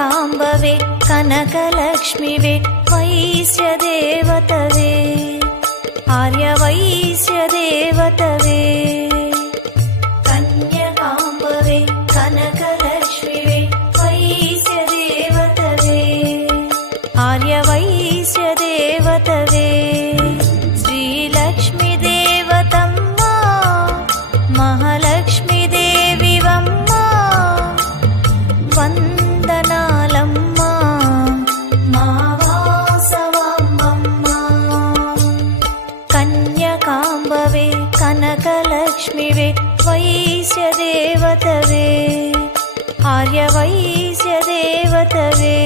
ಕನ್ಯಕಾಂಬವೆ ಕನಕಲಕ್ಷ್ಮಿವೆ ವೈಶ್ಯದೇವತವೇ ಆರ್ಯವೈಶ್ಯದೇವತವೇ ಕನ್ಯಕಾಂಬವೆ ಕನಕಲಕ್ಷ್ಮಿವೆ ವೈಶ್ಯದೇವತವೇ ಆರ್ಯವೈಶ್ಯದೇವತವೇ ಶ್ರೀಲಕ್ಷ್ಮೀ ದೇವತಮ್ಮ ಮಹಾಲಕ್ಷ್ಮೀ ದೇವಿವಮ್ಮ వందనాలమ్మ మా వాసవమ్మమ్మ కన్యకాంబవే కనకలక్ష్మివే వైశ్యదేవతవే ఆర్యవైశ్యదేవతవే